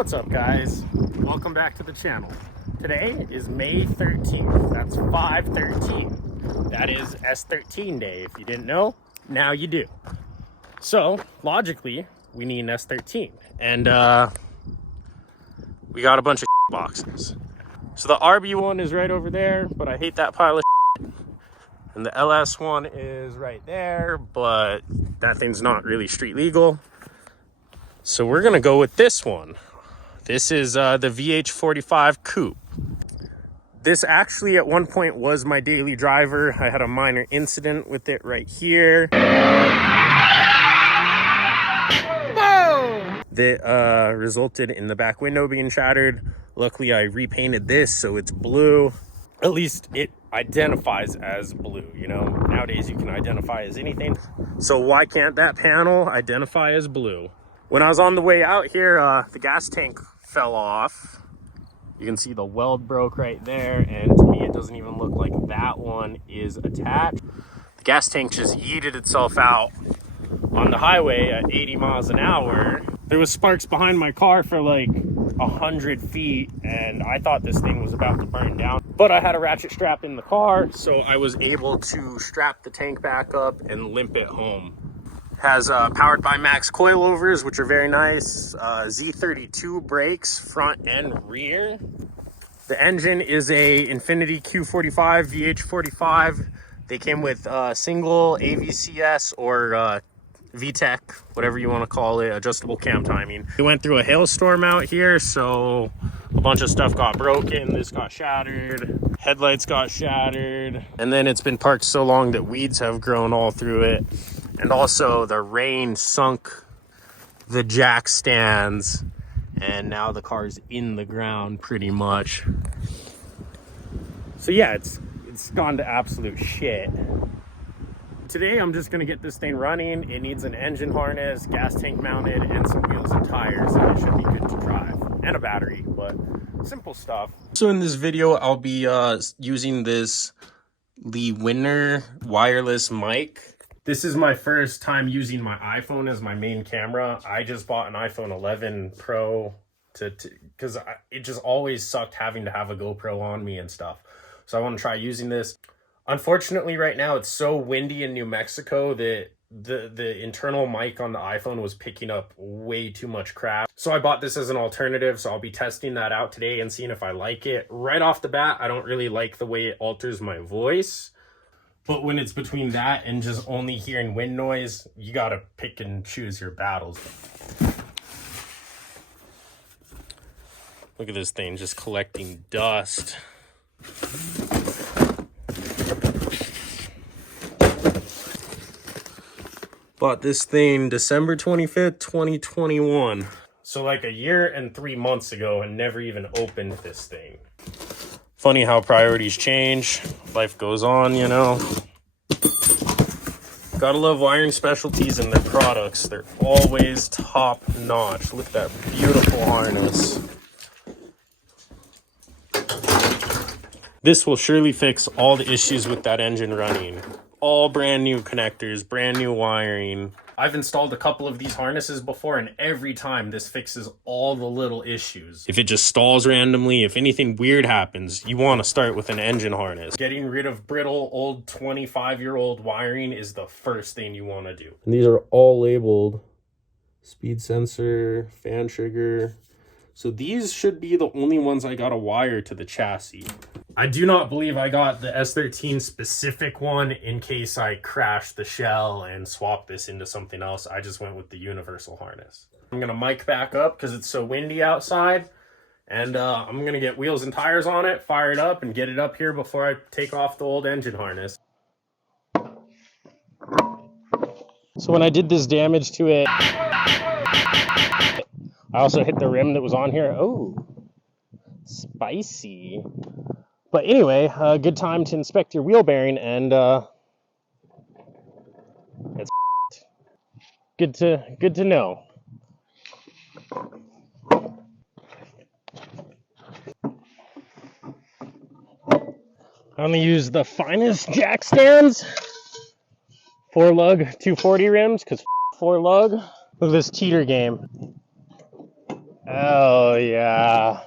What's up, guys? Welcome back to the channel. Today is May 13th. That's 5/13. That is S13 day. If you didn't know, now you do. So, logically, we need an S13. And we got a bunch of boxes. So the RB one is right over there, but I hate that pile of shit. And the LS one is right there, but that thing's not really street legal. So we're gonna go with this one. This is the VH45 Coupe. This actually at one point was my daily driver. I had a minor incident with it right here. That resulted in the back window being shattered. Luckily, I repainted this so it's blue. At least it identifies as blue, you know? Nowadays you can identify as anything. So why can't that panel identify as blue? When I was on the way out here, the gas tank fell off. You can see the weld broke right there, and to me it doesn't even look like that one is attached. The gas tank just yeeted itself out on the highway at 80 miles an hour. There was sparks behind my car for like 100 feet, and I thought this thing was about to burn down. But I had a ratchet strap in the car, so I was able to strap the tank back up and limp it home. Has powered by max coilovers, which are very nice. Z32 brakes, front and rear. The engine is a Infiniti Q45 VH45. They came with single AVCS or VTEC, whatever you want to call it, adjustable cam timing. We went through a hailstorm out here, so a bunch of stuff got broken. This got shattered, headlights got shattered, and then it's been parked so long that weeds have grown all through it. And also the rain sunk the jack stands, and now the car's in the ground pretty much. So yeah, it's gone to absolute shit. Today I'm just gonna get this thing running. It needs an engine harness, gas tank mounted, and some wheels and tires, and it should be good to drive. And a battery, but simple stuff. So in this video, I'll be using this Lewinner wireless mic. This is my first time using my iPhone as my main camera. I just bought an iPhone 11 Pro because it just always sucked having to have a GoPro on me and stuff. So I want to try using this. Unfortunately, right now it's so windy in New Mexico that the internal mic on the iPhone was picking up way too much crap. So I bought this as an alternative, so I'll be testing that out today and seeing if I like it. Right off the bat, I don't really like the way it alters my voice. But when it's between that and just only hearing wind noise, you gotta pick and choose your battles. Look at this thing just collecting dust. Bought this thing December 25th, 2021. So like a year and 3 months ago, and never even opened this thing. Funny how priorities change. Life goes on, you know. Gotta love Wiring Specialties and their products. They're always top notch. Look at that beautiful harness. This will surely fix all the issues with that engine running. All brand new connectors, brand new wiring. I've installed a couple of these harnesses before, and every time this fixes all the little issues. If it just stalls randomly, if anything weird happens, you want to start with an engine harness. Getting rid of brittle, old 25-year-old wiring is the first thing you want to do. And these are all labeled speed sensor, fan trigger. So these should be the only ones I got to wire to the chassis. I do not believe I got the S13 specific one in case I crash the shell and swap this into something else. I just went with the universal harness. I'm gonna mic back up because it's so windy outside, and I'm gonna get wheels and tires on it, fire it up, and get it up here before I take off the old engine harness. So when I did this damage to it, I also hit the rim that was on here. Oh, spicy. But anyway, a good time to inspect your wheel bearing, and it's good to know. I only use the finest jack stands, 4-lug 240 rims, because 4-lug. Look at this teeter game. Oh yeah.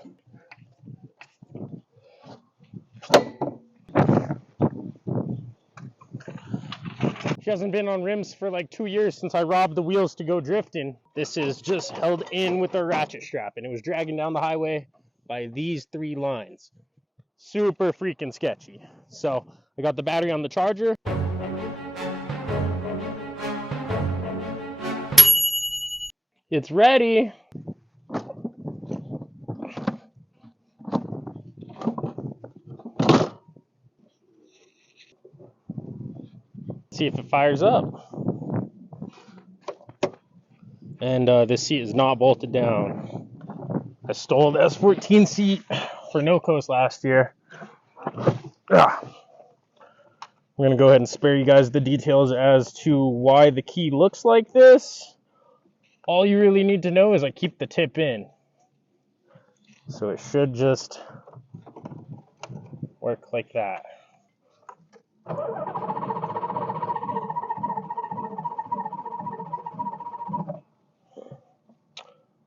She hasn't been on rims for like 2 years since I robbed the wheels to go drifting. This is just held in with a ratchet strap, and it was dragging down the highway by these 3 lines. Super freaking sketchy. So I got the battery on the charger. It's ready. See if it fires up. And this seat is not bolted down. I stole the S13 seat for No Coast last year. I'm gonna go ahead and spare you guys the details as to why the key looks like this. All you really need to know is I keep the tip in. So it should just work like that.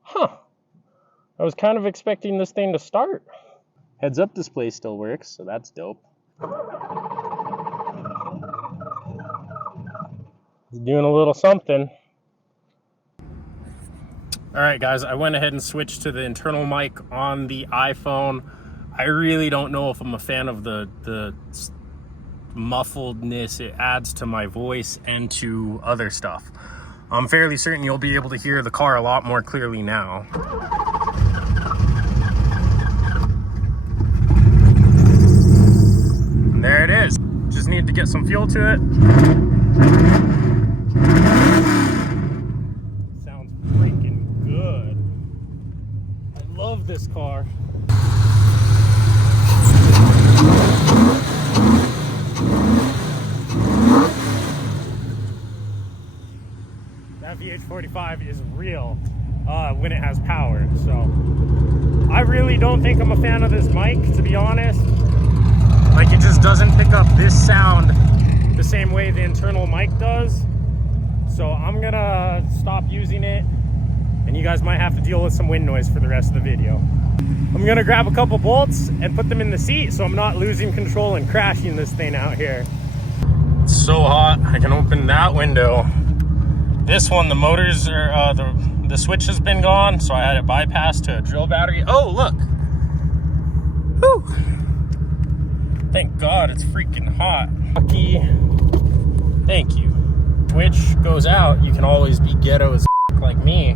Huh. I was kind of expecting this thing to start. Heads up display still works, so that's dope. It's doing a little something. Alright guys, I went ahead and switched to the internal mic on the iPhone. I really don't know if I'm a fan of the muffledness it adds to my voice and to other stuff. I'm fairly certain you'll be able to hear the car a lot more clearly now. And there it is. Just need to get some fuel to it. Sounds freaking good. I love this car. That VH45 is real when it has power. So I really don't think I'm a fan of this mic, to be honest. Like, it just doesn't pick up this sound the same way the internal mic does. So I'm gonna stop using it, and you guys might have to deal with some wind noise for the rest of the video. I'm gonna grab a couple bolts and put them in the seat so I'm not losing control and crashing this thing out here. It's so hot, I can open that window. This one, the motors are, the switch has been gone, so I had it bypassed to a drill battery. Oh, look. Whew. Thank God it's freaking hot. Lucky. Thank you. Which goes out. You can always be ghetto as like me.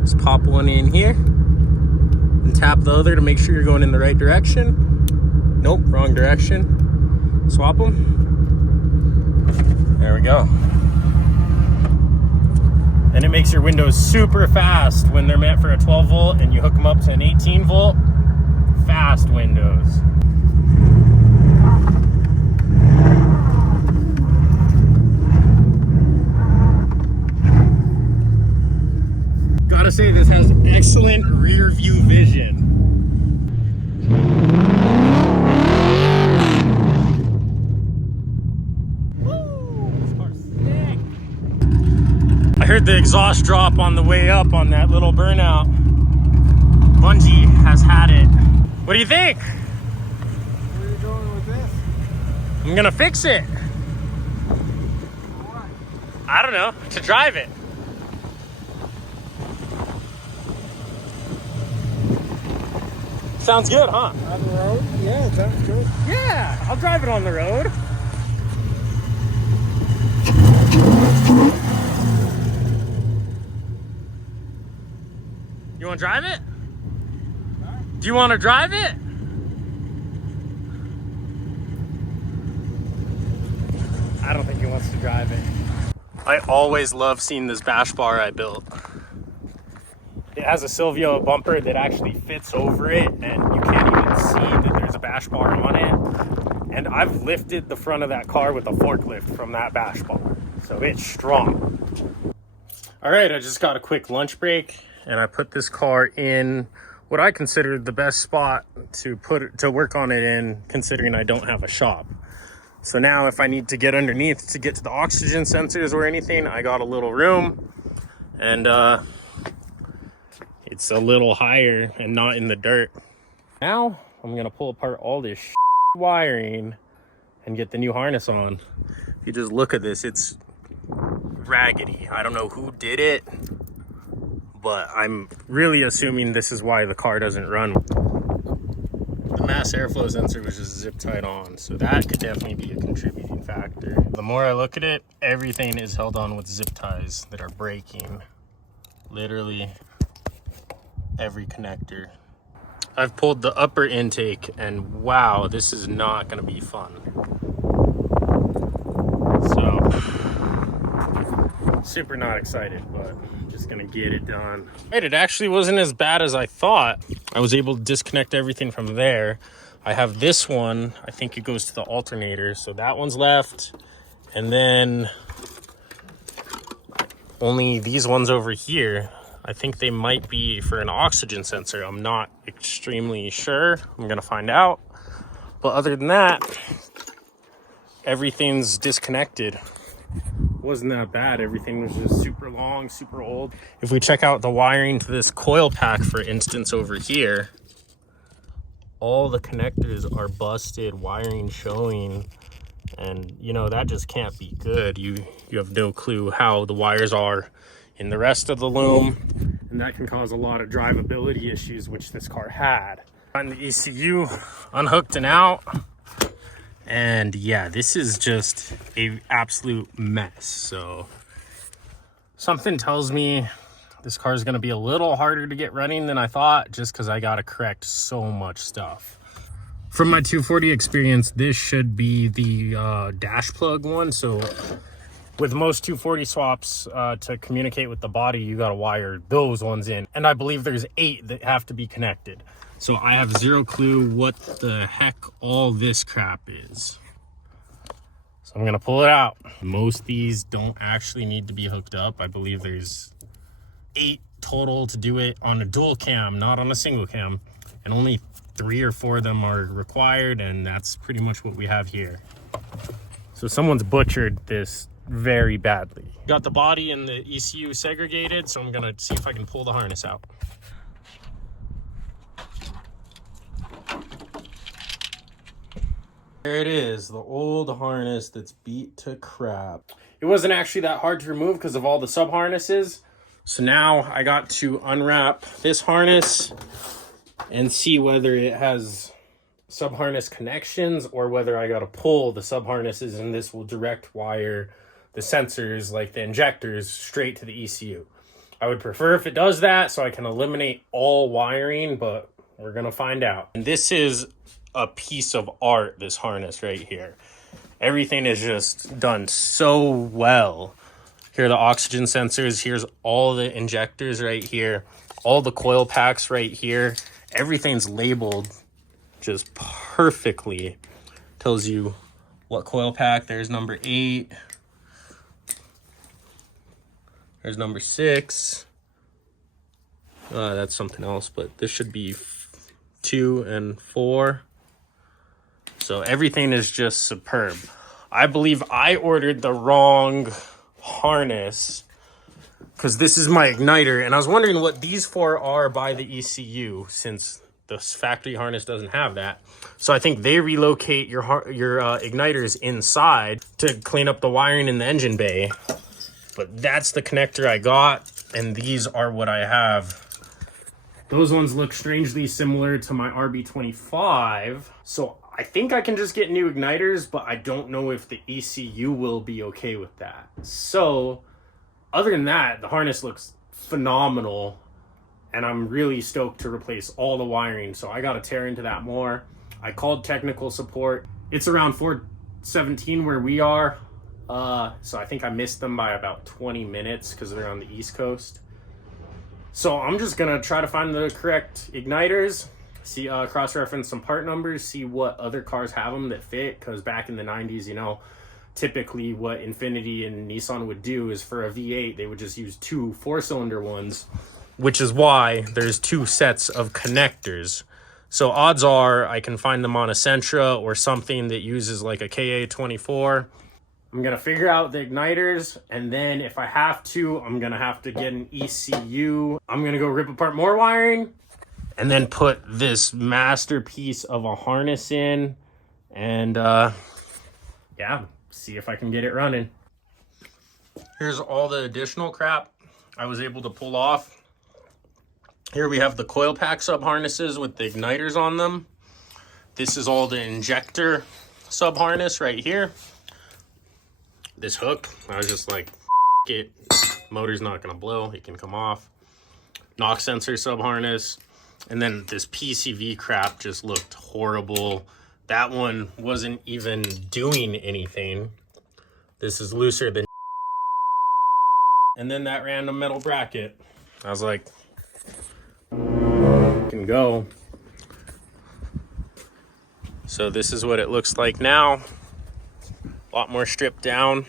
Just pop one in here and tap the other to make sure you're going in the right direction. Nope, wrong direction. Swap them. There we go. And it makes your windows super fast when they're meant for a 12 volt and you hook them up to an 18 volt. Fast windows. Gotta say, this has excellent rear view vision. Woo, this car's sick. I heard the exhaust drop on the way up on that little burnout. Bungie has had it. What do you think? Where are you going with this? I'm gonna fix it. What? I don't know, to drive it. Sounds good, huh? On the road? Yeah, sounds good. Yeah, I'll drive it on the road. You want to drive it? Huh? Do you want to drive it? I don't think he wants to drive it. I always love seeing this bash bar I built. It has a Silvio bumper that actually fits over it, and you can't even see that there's a bash bar on it. And I've lifted the front of that car with a forklift from that bash bar, so it's strong. All right, I just got a quick lunch break, and I put this car in what I consider the best spot to work on it in, considering I don't have a shop. So now if I need to get underneath to get to the oxygen sensors or anything, I got a little room. And it's a little higher and not in the dirt. Now I'm gonna pull apart all this wiring and get the new harness on. If you just look at this, it's raggedy. I don't know who did it, but I'm really assuming this is why the car doesn't run. The mass airflow sensor was just zip tied on, so that could definitely be a contributing factor. The more I look at it, everything is held on with zip ties that are breaking. Literally every connector. I've pulled the upper intake and wow, this is not gonna be fun. So, super not excited, but I'm just gonna get it done. It actually wasn't as bad as I thought. I was able to disconnect everything from there. I have this one, I think it goes to the alternator, so that one's left. And then only these ones over here. I think they might be for an oxygen sensor. I'm not extremely sure. I'm gonna find out. But other than that, everything's disconnected. Wasn't that bad. Everything was just super long, super old. If we check out the wiring to this coil pack, for instance, over here, all the connectors are busted, wiring showing, and you know, that just can't be good. You have no clue how the wires are in the rest of the loom, and that can cause a lot of drivability issues, which this car had. On the ECU unhooked and out, and yeah, this is just a absolute mess. So something tells me this car is going to be a little harder to get running than I thought, just because I got to correct so much stuff. From my 240 experience, this should be the dash plug one. So with most 240 swaps, to communicate with the body, you got to wire those ones in. And I believe there's 8 that have to be connected. So I have zero clue what the heck all this crap is. So I'm going to pull it out. Most of these don't actually need to be hooked up. I believe there's 8 total to do it on a dual cam, not on a single cam. And only 3 or 4 of them are required. And that's pretty much what we have here. So someone's butchered this very badly. Got the body and the ECU segregated, so I'm gonna see if I can pull the harness out. There it is, the old harness that's beat to crap. It wasn't actually that hard to remove because of all the sub harnesses. So now I got to unwrap this harness and see whether it has sub harness connections or whether I got to pull the sub harnesses, and this will direct wire the sensors, like the injectors, straight to the ECU. I would prefer if it does that so I can eliminate all wiring, but we're gonna find out. And this is a piece of art, this harness right here. Everything is just done so well. Here are the oxygen sensors. Here's all the injectors right here. All the coil packs right here. Everything's labeled just perfectly. Tells you what coil pack. There's number 8. There's number 6. That's something else, but this should be 2 and 4. So everything is just superb. I believe I ordered the wrong harness because this is my igniter, and I was wondering what these 4 are by the ECU, since the factory harness doesn't have that. So I think they relocate your igniters inside to clean up the wiring in the engine bay. But that's the connector I got, and these are what I have. Those ones look strangely similar to my RB25, so I think I can just get new igniters, but I don't know if the ECU will be okay with that. So, other than that, the harness looks phenomenal, and I'm really stoked to replace all the wiring, so I gotta tear into that more. I called technical support. It's around 4:17 where we are. So I think I missed them by about 20 minutes because they're on the East Coast. So I'm just gonna try to find the correct igniters, see, cross-reference some part numbers, see what other cars have them that fit, because back in the 90s, you know, typically what Infiniti and Nissan would do is for a V8, they would just use 2 4-cylinder ones, which is why there's 2 sets of connectors. So odds are I can find them on a Sentra or something that uses like a KA24. I'm gonna figure out the igniters, and then if I have to, I'm gonna have to get an ECU. I'm gonna go rip apart more wiring, and then put this masterpiece of a harness in, and yeah, see if I can get it running. Here's all the additional crap I was able to pull off. Here we have the coil pack sub harnesses with the igniters on them. This is all the injector sub harness right here. This hook, I was just like, it, motor's not gonna blow, it can come off. Knock sensor sub harness. And then this PCV crap just looked horrible. That one wasn't even doing anything. This is looser than. And then that random metal bracket. I was like, can go. So this is what it looks like now. A lot more stripped down,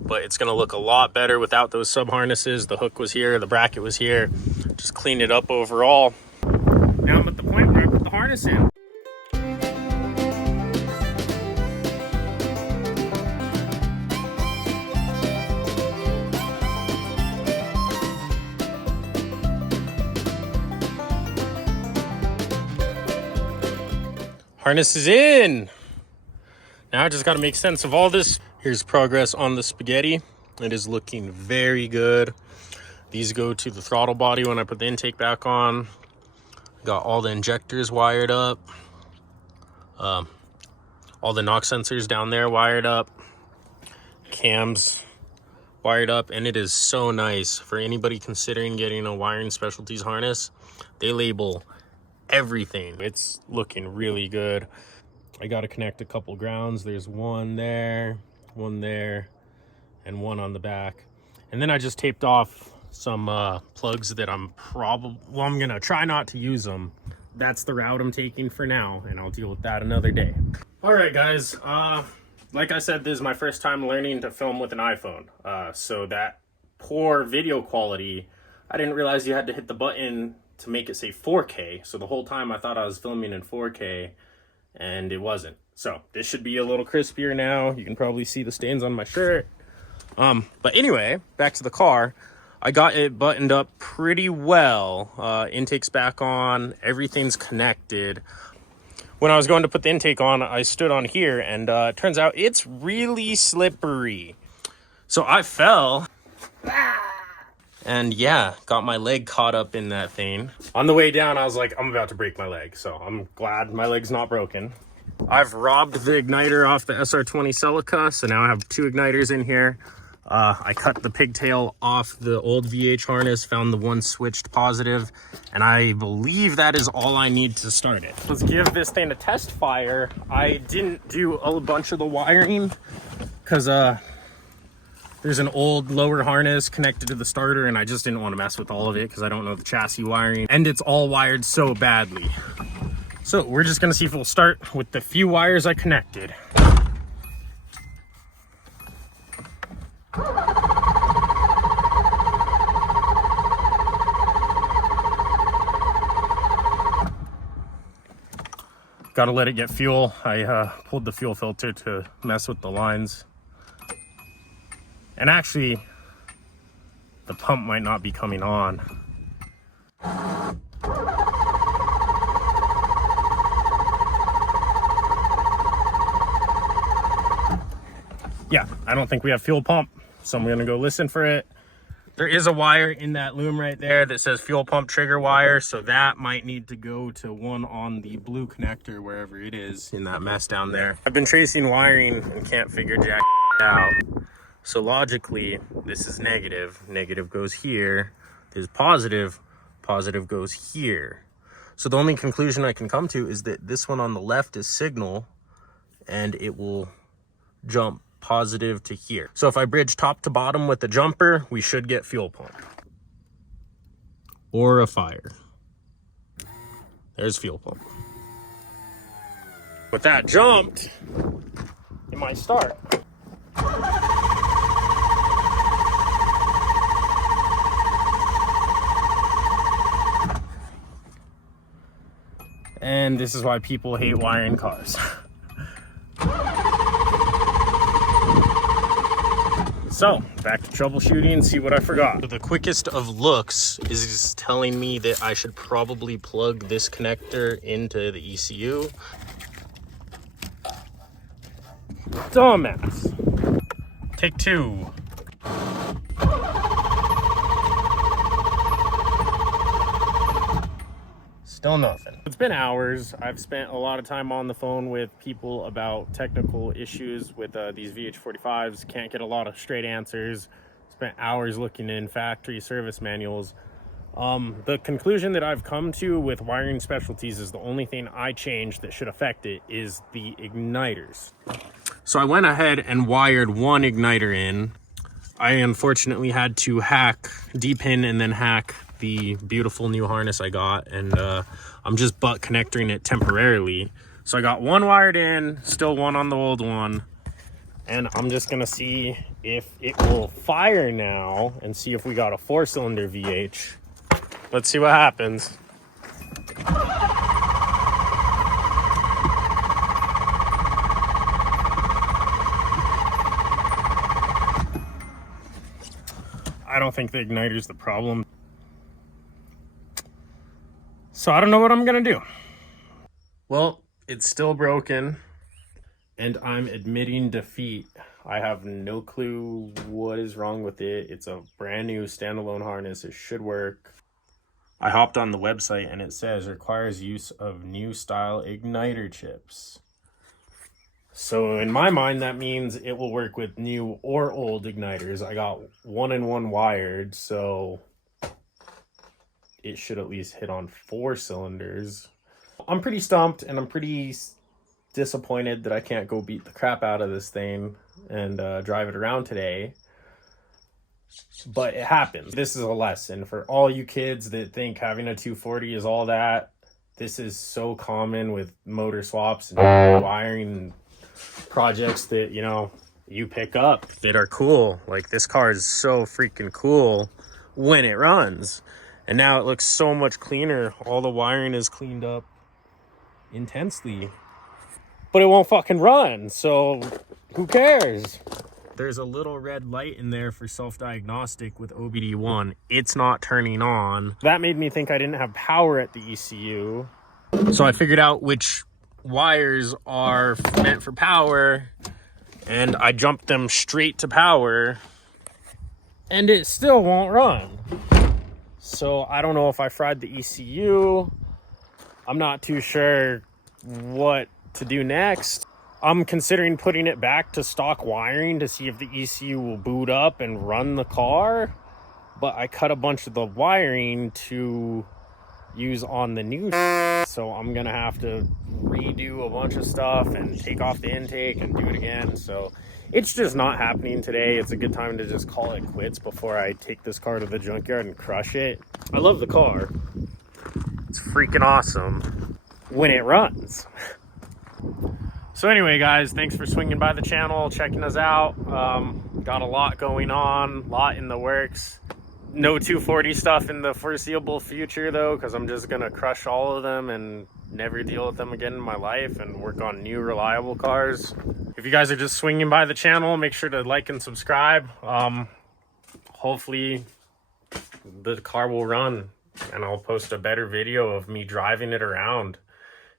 but it's gonna look a lot better without those sub harnesses. The hook was here, the bracket was here. Just clean it up overall. Now I'm at the point where I put the harness in. Harness is in. Now I just got to make sense of all this. Here's progress on the spaghetti. It is looking very good. These go to the throttle body when I put the intake back on. Got all the injectors wired up. All the knock sensors down there wired up. Cams wired up. And it is so nice for anybody considering getting a wiring specialties harness. They label everything. It's looking really good. I got to connect a couple grounds. There's one there, and one on the back. And then I just taped off some plugs that I'm gonna try not to use them. That's the route I'm taking for now, and I'll deal with that another day. All right, guys. Like I said, this is my first time learning to film with an iPhone. So that poor video quality, I didn't realize you had to hit the button to make it say 4K. So the whole time I thought I was filming in 4K, and it wasn't. So this should be a little crispier now. You can probably see the stains on my shirt. But anyway, back to the car. I got it buttoned up pretty well. Intake's back on, everything's connected. When I was going to put the intake on, I stood on here, and it turns out it's really slippery. So I fell. And yeah, got my leg caught up in that thing. On the way down, I was like, I'm about to break my leg. So I'm glad my leg's not broken. I've robbed the igniter off the SR20 Celica, so now I have 2 igniters in here. I cut the pigtail off the old VH harness, found the one switched positive, and I believe that is all I need to start it. Let's give this thing a test fire. I didn't do a bunch of the wiring because there's an old lower harness connected to the starter, and I just didn't want to mess with all of it because I don't know the chassis wiring, and it's all wired so badly. So we're just gonna see if it'll start with the few wires I connected. Gotta let it get fuel. I pulled the fuel filter to mess with the lines. And actually, the pump might not be coming on. Yeah, I don't think we have fuel pump, so I'm gonna go listen for it. There is a wire in that loom right there that says fuel pump trigger wire, so that might need to go to one on the blue connector, wherever it is in that mess down there. I've been tracing wiring and can't figure jack out. So logically, this is negative. Negative goes here. There's positive. Positive goes here. So the only conclusion I can come to is that this one on the left is signal, and it will jump positive to here. So if I bridge top to bottom with the jumper, we should get fuel pump. Or a fire. There's fuel pump. With that jumped, it might start. And this is why people hate wiring cars. So, back to troubleshooting, see what I forgot. So the quickest of looks is telling me that I should probably plug this connector into the ECU. Dumbass. Take two. Still nothing. It's been hours. I've spent a lot of time on the phone with people about technical issues with these VH45s. Can't get a lot of straight answers. Spent hours looking in factory service manuals. The conclusion that I've come to with wiring specialties is the only thing I changed that should affect it is the igniters. So I went ahead and wired one igniter in. I unfortunately had to depin and then hack the beautiful new harness I got, and I'm just butt connecting it temporarily. So I got one wired in, still one on the old one, and I'm just gonna see if it will fire now and see if we got a 4-cylinder VH. Let's see what happens. I don't think the igniter is the problem. So I don't know what I'm gonna do. Well, it's still broken and I'm admitting defeat. I have no clue what is wrong with it. It's a brand new standalone harness. It should work. I hopped on the website and it says requires use of new style igniter chips. So in my mind, that means it will work with new or old igniters. I got 1-in-1 wired, so it should at least hit on 4 cylinders. I'm pretty stumped and I'm pretty disappointed that I can't go beat the crap out of this thing and drive it around today. But it happens. This is a lesson for all you kids that think having a 240 is all that. This is so common with motor swaps and wiring projects that, you know, you pick up that are cool. Like, this car is so freaking cool when it runs. And now it looks so much cleaner. All the wiring is cleaned up intensely. But it won't fucking run, so who cares? There's a little red light in there for self-diagnostic with OBD1. It's not turning on. That made me think I didn't have power at the ECU. So I figured out which wires are meant for power, and I jumped them straight to power, and it still won't run. So I don't know if I fried the ECU. I'm not too sure what to do next. I'm considering putting it back to stock wiring to see if the ECU will boot up and run the car. But I cut a bunch of the wiring to use on the new, so I'm gonna have to redo a bunch of stuff and take off the intake and do it again. So it's just not happening today. It's a good time to just call it quits before I take this car to the junkyard and crush it. I love the car. It's freaking awesome when it runs. So anyway, guys, thanks for swinging by the channel, checking us out. Got a lot going on, lot in the works. No 240 stuff in the foreseeable future, though, because I'm just gonna crush all of them and never deal with them again in my life and work on new reliable cars. If you guys are just swinging by the channel, make sure to like and subscribe. Hopefully the car will run and I'll post a better video of me driving it around.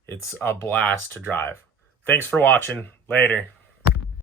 It's a blast to drive. Thanks for watching. Later.